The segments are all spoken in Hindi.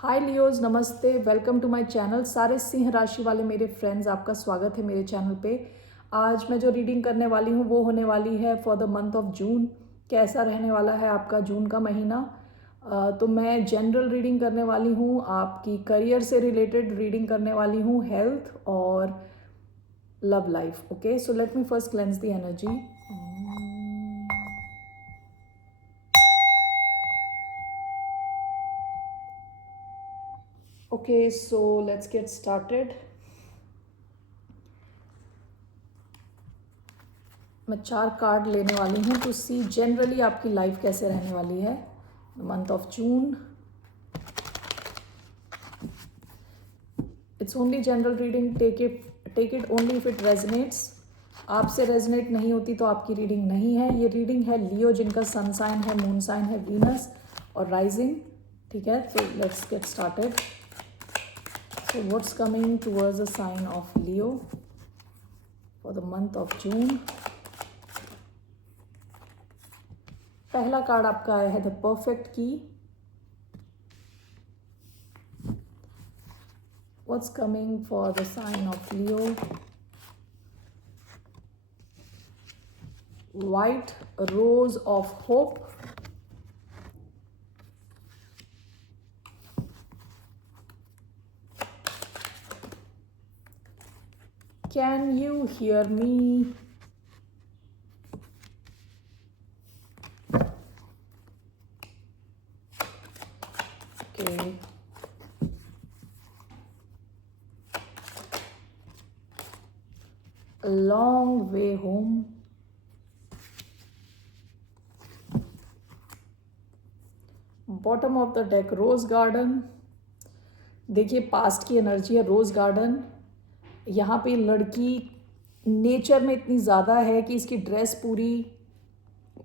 हाय लियोज, नमस्ते। Welcome to my channel. सारे सिंह राशि वाले मेरे फ्रेंड्स, आपका स्वागत है मेरे चैनल पे। आज मैं जो रीडिंग करने वाली हूँ वो होने वाली है फॉर द मंथ ऑफ जून। कैसा रहने वाला है आपका जून का महीना। तो मैं जनरल रीडिंग करने वाली हूँ, आपकी करियर से रिलेटेड रीडिंग करने वाली हूँ, हेल्थ और love life. Okay, so let me first cleanse the energy. Okay, so let's get started. मैं 4 कार्ड लेने वाली हूँ टू सी जनरली आपकी लाइफ कैसे रहने वाली है month of June. It's only general reading, take it only if it resonates. आपसे रेजनेट नहीं होती तो आपकी रीडिंग नहीं है। ये रीडिंग है लियो, जिनका सन साइन है, मून साइन है वीनस और राइजिंग। ठीक है, तो let's get started. So what's coming towards the sign of Leo for the month of June. पहला कार्ड आपका आया है द परफेक्ट की। What's coming for the sign of Leo? White rose of hope. Can you hear me? Okay. A long way home. Bottom of the deck rose garden. देखिए, पास्ट की एनर्जी है रोज गार्डन। यहाँ पे लड़की नेचर में इतनी ज़्यादा है कि इसकी ड्रेस पूरी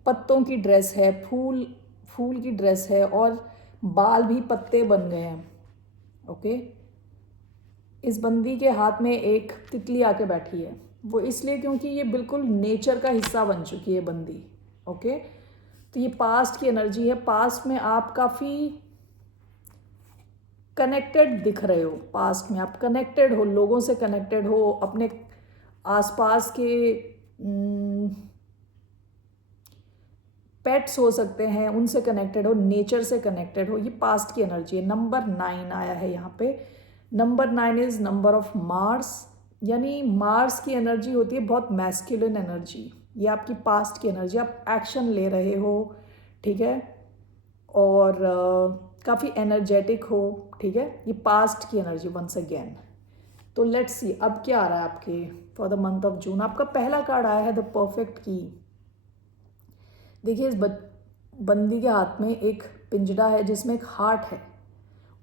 पत्तों की ड्रेस है, फूल फूल की ड्रेस है और बाल भी पत्ते बन गए हैं। ओके, इस बंदी के हाथ में एक तितली आके बैठी है। वो इसलिए क्योंकि ये बिल्कुल नेचर का हिस्सा बन चुकी है बंदी। ओके, तो ये पास्ट की एनर्जी है। पास्ट में आप काफ़ी कनेक्टेड दिख रहे हो। पास्ट में आप कनेक्टेड हो, लोगों से कनेक्टेड हो, अपने आसपास के पेट्स हो सकते हैं, उनसे कनेक्टेड हो, नेचर से कनेक्टेड हो। ये पास्ट की एनर्जी है। नंबर 9 आया है यहाँ पे। Number 9 is number of Mars, यानी मार्स की एनर्जी होती है बहुत मैस्कुलिन एनर्जी। ये आपकी पास्ट की एनर्जी, आप एक्शन ले रहे हो, ठीक है, और काफ़ी एनर्जेटिक हो। ठीक है, ये पास्ट की एनर्जी वंस अगेन। तो लेट्स सी अब क्या आ रहा है आपके फॉर द मंथ ऑफ जून। आपका पहला कार्ड आया है द परफेक्ट की। देखिए, इस बंदी के हाथ में एक पिंजरा है जिसमें एक हार्ट है,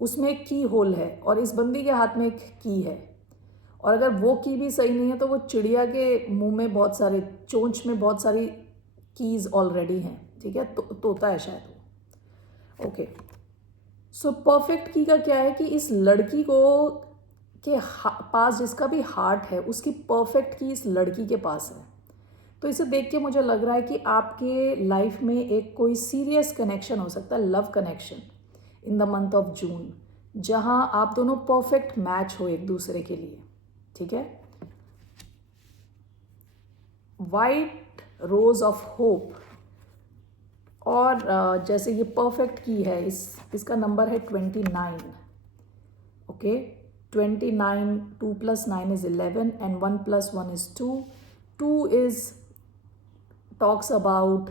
उसमें एक की होल है, और इस बंदी के हाथ में एक की है। और अगर वो की भी सही नहीं है तो वो चिड़िया के मुंह में बहुत सारे, चोंच में बहुत सारी कीज ऑलरेडी हैं। ठीक है, तो तोता है शायद वो। ओके, सो परफेक्ट की का क्या है कि इस लड़की को के पास जिसका भी हार्ट है, उसकी परफेक्ट की इस लड़की के पास है। तो इसे देख के मुझे लग रहा है कि आपके लाइफ में एक कोई सीरियस कनेक्शन हो सकता है, love connection in the month of जून, जहां आप दोनों परफेक्ट मैच हो एक दूसरे के लिए। ठीक है, वाइट रोज ऑफ होप। और जैसे ये परफेक्ट की है, इसका नंबर है 29। Okay, 29, 2 + 9 is 11 and 1 + 1 is 2. 2 is talks about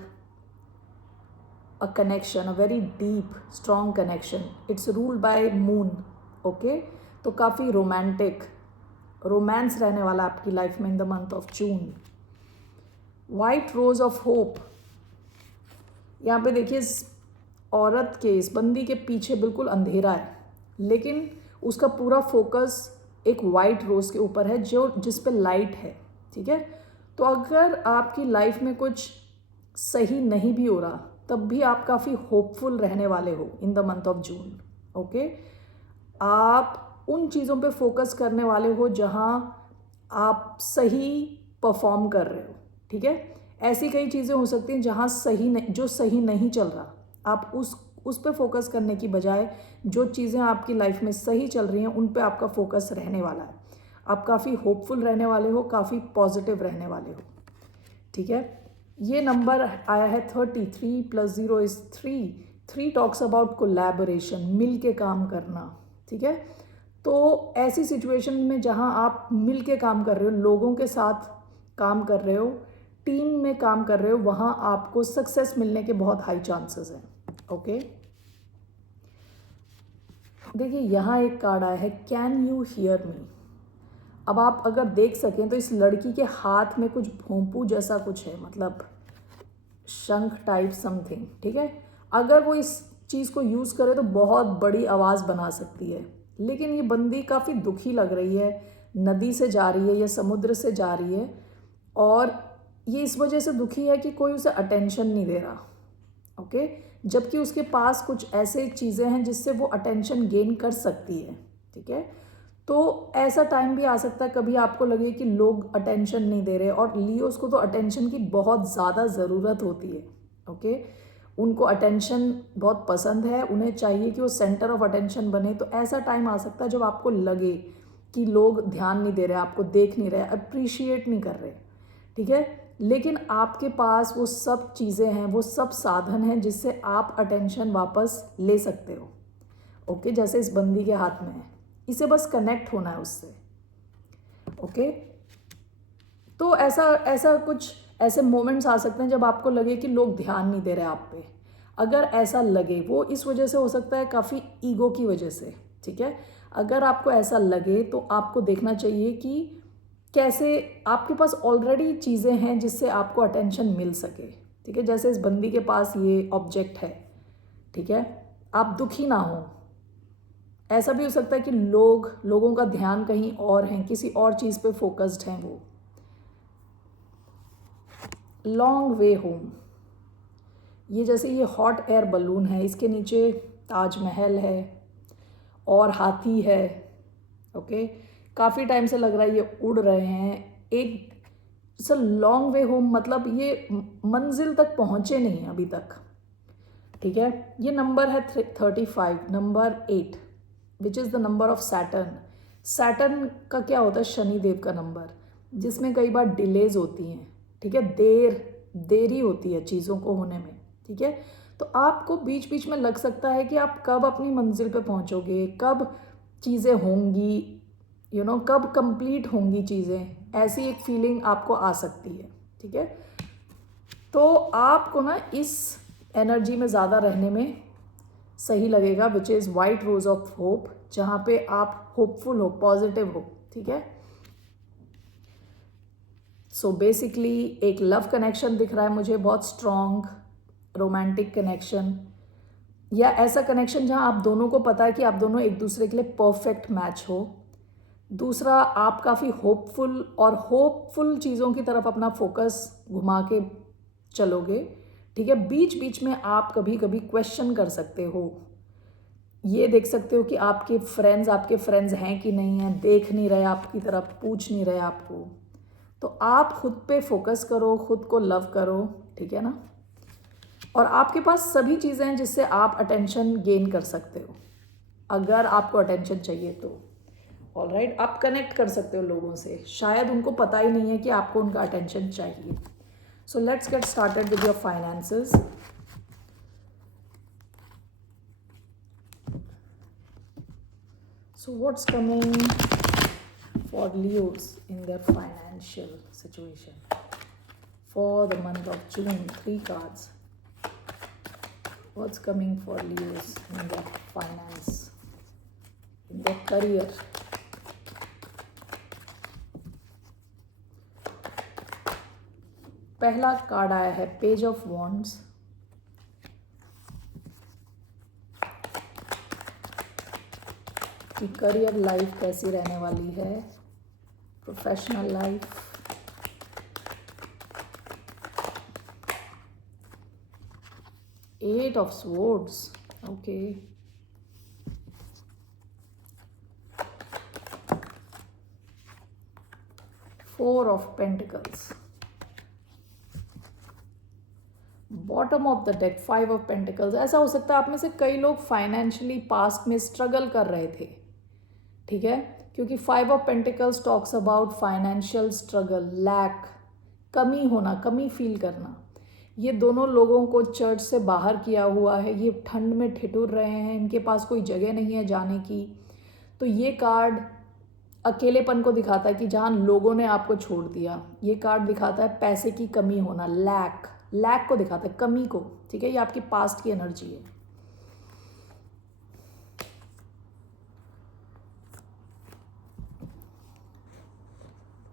a connection, a very deep strong connection. It's ruled by moon. Okay, तो काफ़ी रोमांटिक रोमांस रहने वाला आपकी लाइफ में in the month of June. White rose of hope. यहाँ पे देखिए, इस औरत के, इस बंदी के पीछे बिल्कुल अंधेरा है, लेकिन उसका पूरा फोकस एक वाइट रोज के ऊपर है जो जिस पे लाइट है। ठीक है, तो अगर आपकी लाइफ में कुछ सही नहीं भी हो रहा, तब भी आप काफ़ी होपफुल रहने वाले हो in the month of June. Okay, आप उन चीज़ों पे फोकस करने वाले हो जहाँ आप सही परफॉर्म कर रहे हो। ठीक है, ऐसी कई चीज़ें हो सकती हैं जहाँ जो सही नहीं चल रहा, आप उस पर फोकस करने की बजाय जो चीज़ें आपकी लाइफ में सही चल रही हैं उन पे आपका फोकस रहने वाला है। आप काफ़ी होपफुल रहने वाले हो, काफ़ी पॉजिटिव रहने वाले हो। ठीक है, ये नंबर आया है 33 + 0 = 3। 3 टॉक्स अबाउट कोलैबोरेशन, मिल के काम करना। ठीक है, तो ऐसी सिचुएशन में जहाँ आप मिल के काम कर रहे हो, लोगों के साथ काम कर रहे हो, टीम में काम कर रहे हो, वहाँ आपको सक्सेस मिलने के बहुत हाई चांसेस हैं। ओके, देखिए यहाँ एक कार्ड आया है, कैन यू हियर मी। अब आप अगर देख सकें तो इस लड़की के हाथ में कुछ भोंपू जैसा कुछ है, मतलब शंख टाइप समथिंग। ठीक है, अगर वो इस चीज़ को यूज़ करे तो बहुत बड़ी आवाज़ बना सकती है, लेकिन ये बंदी काफ़ी दुखी लग रही है, नदी से जा रही है या समुद्र से जा रही है, और ये इस वजह से दुखी है कि कोई उसे अटेंशन नहीं दे रहा। ओके, जबकि उसके पास कुछ ऐसे चीज़ें हैं जिससे वो अटेंशन गेन कर सकती है। ठीक है, तो ऐसा टाइम भी आ सकता है कभी आपको लगे कि लोग अटेंशन नहीं दे रहे, और लियोस को तो अटेंशन की बहुत ज़्यादा ज़रूरत होती है। ओके, उनको अटेंशन बहुत पसंद है, उन्हें चाहिए कि वो सेंटर ऑफ अटेंशन बने। तो ऐसा टाइम आ सकता है जब आपको लगे कि लोग ध्यान नहीं दे रहे, आपको देख नहीं रहे, अप्रिशिएट नहीं कर रहे। ठीक है, लेकिन आपके पास वो सब चीज़ें हैं, वो सब साधन हैं जिससे आप अटेंशन वापस ले सकते हो। ओके, जैसे इस बंदी के हाथ में है, इसे बस कनेक्ट होना है उससे। ओके, तो ऐसा ऐसा कुछ ऐसे मोमेंट्स आ सकते हैं जब आपको लगे कि लोग ध्यान नहीं दे रहे आप पे। अगर ऐसा लगे, वो इस वजह से हो सकता है, काफ़ी ईगो की वजह से। ठीक है, अगर आपको ऐसा लगे तो आपको देखना चाहिए कि कैसे आपके पास ऑलरेडी चीज़ें हैं जिससे आपको अटेंशन मिल सके। ठीक है, जैसे इस बंदी के पास ये ऑब्जेक्ट है। ठीक है, आप दुखी ना हो। ऐसा भी हो सकता है कि लोगों का ध्यान कहीं और है, किसी और चीज़ पे फोकस्ड हैं वो। लॉन्ग वे होम, ये जैसे ये हॉट एयर बलून है, इसके नीचे ताजमहल है और हाथी है। ओके, काफ़ी टाइम से लग रहा है ये उड़ रहे हैं। एक सर लॉन्ग वे होम मतलब ये मंजिल तक पहुँचे नहीं अभी तक। ठीक है, ये नंबर है 35, number 8, which is the number of Saturn. Saturn का क्या होता है, शनिदेव का नंबर, जिसमें कई बार डिलेज होती हैं। ठीक है, देरी होती है चीज़ों को होने में। ठीक है, तो आपको बीच बीच में लग सकता है कि आप कब अपनी मंजिल पे पहुंचोगे, कब चीज़ें होंगी, कब कंप्लीट होंगी चीज़ें, ऐसी एक फीलिंग आपको आ सकती है। ठीक है, तो आपको ना इस एनर्जी में ज़्यादा रहने में सही लगेगा, which is white rose of hope, जहाँ पे आप होपफुल हो, पॉजिटिव हो। ठीक है, सो बेसिकली एक लव कनेक्शन दिख रहा है मुझे, बहुत स्ट्रॉन्ग रोमांटिक कनेक्शन, या ऐसा कनेक्शन जहाँ आप दोनों को पता है कि आप दोनों एक दूसरे के लिए परफेक्ट मैच हो। दूसरा, आप काफ़ी होपफुल चीज़ों की तरफ अपना फोकस घुमा के चलोगे। ठीक है, बीच बीच में आप कभी कभी क्वेश्चन कर सकते हो, ये देख सकते हो कि आपके फ्रेंड्स हैं कि नहीं हैं, देख नहीं रहे आपकी तरफ, पूछ नहीं रहे आपको। तो आप खुद पे फोकस करो, खुद को लव करो। ठीक है ना, और आपके पास सभी चीज़ें हैं जिससे आप अटेंशन गेन कर सकते हो, अगर आपको अटेंशन चाहिए तो। ऑलराइट, आप कनेक्ट कर सकते हो लोगों से, शायद उनको पता ही नहीं है कि आपको उनका अटेंशन चाहिए। सो let's get started with your finances. So what's coming for Leos in their financial situation for the month of June? 3 cards. What's coming for Leos in their finance, in their career? पहला कार्ड आया है पेज ऑफ वॉन्ड्स। कि करियर लाइफ कैसी रहने वाली है, professional life. Eight of swords, okay. Four of pentacles, bottom of the deck 5 of pentacles. ऐसा हो सकता है आप में से कई लोग फाइनेंशियली पास्ट में स्ट्रगल कर रहे थे, ठीक है, क्योंकि 5 of pentacles talks about financial struggle, lack, कमी होना, कमी फील करना। ये दोनों लोगों को चर्च से बाहर किया हुआ है, ये ठंड में ठिठुर रहे हैं, इनके पास कोई जगह नहीं है जाने की। तो ये कार्ड अकेलेपन को दिखाता है कि जहाँ लोगों ने आपको छोड़ दिया। ये कार्ड दिखाता है पैसे की कमी होना, लैक, लैक को दिखाता है, कमी को, ठीक है। ये आपकी पास्ट की एनर्जी है।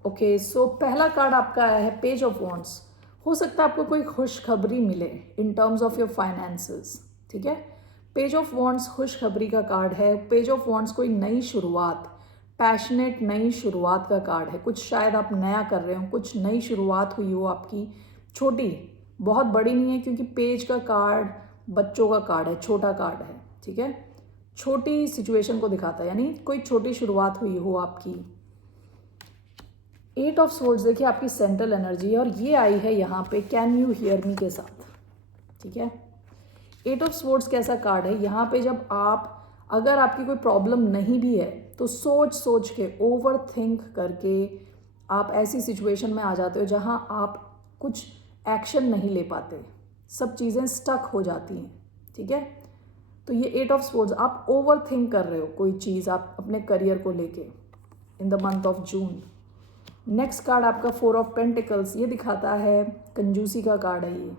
ओके, सो पहला कार्ड आपका आया है पेज ऑफ वॉन्ड्स। हो सकता है आपको कोई खुशखबरी मिले in terms of your finances, ठीक है। पेज ऑफ वॉन्ड्स खुशखबरी का कार्ड है। पेज ऑफ वॉन्ड्स कोई नई शुरुआत, पैशनेट नई शुरुआत का कार्ड है। कुछ शायद आप नया कर रहे हो, कुछ नई शुरुआत हुई हो आपकी, छोटी, बहुत बड़ी नहीं है, क्योंकि पेज का कार्ड बच्चों का कार्ड है, छोटा कार्ड है, ठीक है। छोटी सिचुएशन को दिखाता है, यानी कोई छोटी शुरुआत हुई हो आपकी। 8 ऑफ सोर्ड्स देखिए आपकी सेंट्रल एनर्जी है, और ये आई है यहाँ पे कैन यू हियर मी के साथ, ठीक है। 8 ऑफ सोर्ड्स कैसा कार्ड है, यहाँ पे जब आप, अगर आपकी कोई प्रॉब्लम नहीं भी है तो सोच सोच के, ओवर थिंक करके आप ऐसी सिचुएशन में आ जाते हो जहाँ आप कुछ एक्शन नहीं ले पाते, सब चीज़ें स्टक हो जाती हैं, ठीक है। तो ये 8 ऑफ सोर्ड्स, आप ओवर थिंक कर रहे हो कोई चीज़ आप अपने करियर को लेके in the month of June. Next card आपका 4 ऑफ पेंटिकल्स, ये दिखाता है कंजूसी का कार्ड है। ये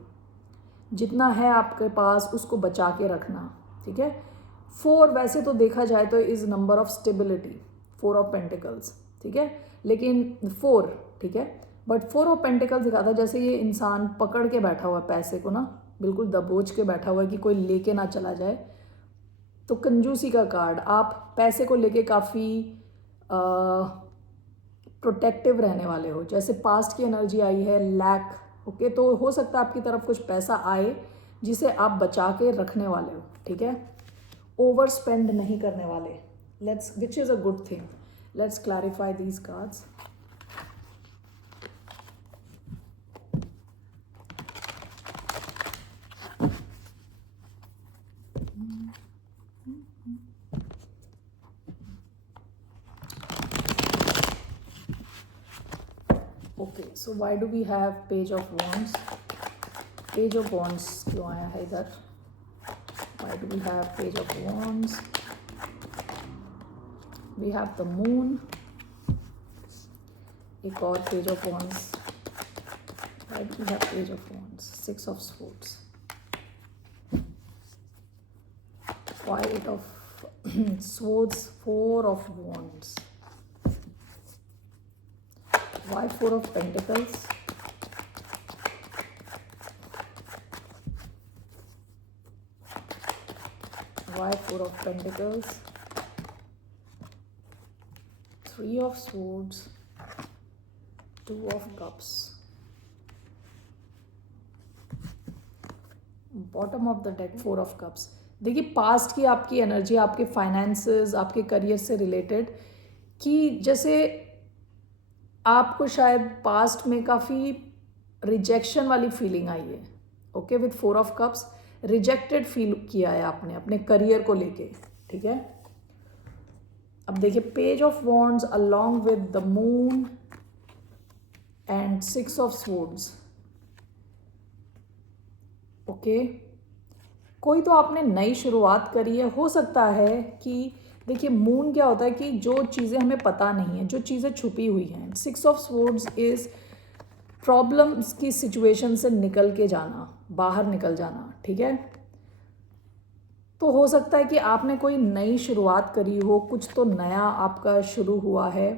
जितना है आपके पास उसको बचा के रखना, ठीक है। 4 वैसे तो देखा जाए तो is number of stability, 4 of pentacles, ठीक है, लेकिन 4, ठीक है, बट 4 ऑफ पेंटिकल्स दिखाता है जैसे ये इंसान पकड़ के बैठा हुआ है पैसे को ना, बिल्कुल दबोच के बैठा हुआ है कि कोई लेके ना चला जाए। तो कंजूसी का कार्ड, आप पैसे को लेके काफ़ी प्रोटेक्टिव रहने वाले हो। जैसे पास्ट की एनर्जी आई है लैक, ओके, तो हो सकता है आपकी तरफ कुछ पैसा आए जिसे आप बचा के रखने वाले हो, ठीक है। ओवर स्पेंड नहीं करने वाले, let's, which is a good thing. Let's clarify these cards. Okay, so why do we have page of wands? Page of wands क्यों आया है इधर? Why do we have page of wands? We have the moon, एक और page of wands. Why do we have page of wands? 6 of swords, 5 of swords, 4 of wands. Why 4 of pentacles? Why 4 of pentacles? 3 of swords, 2 of cups, bottom of the deck 4 of cups. देखिए पास्ट की आपकी एनर्जी, आपके फाइनेंसेस, आपके करियर से रिलेटेड, कि जैसे आपको शायद पास्ट में काफ़ी रिजेक्शन वाली फीलिंग आई है, okay, with 4 of cups, rejected feel किया है आपने अपने करियर को लेके, ठीक है। अब देखिए page of wands along with the moon and 6 of swords, okay, कोई तो आपने नई शुरुआत करी है। हो सकता है कि देखिए मून क्या होता है कि जो चीज़ें हमें पता नहीं है, जो चीज़ें छुपी हुई हैं। 6 ऑफ स्वॉर्ड्स इज़ प्रॉब्लम्स की सिचुएशन से निकल के जाना, बाहर निकल जाना, ठीक है। तो हो सकता है कि आपने कोई नई शुरुआत करी हो, कुछ तो नया आपका शुरू हुआ है,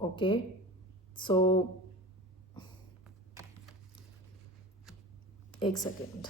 ओके। सो एक सेकेंड,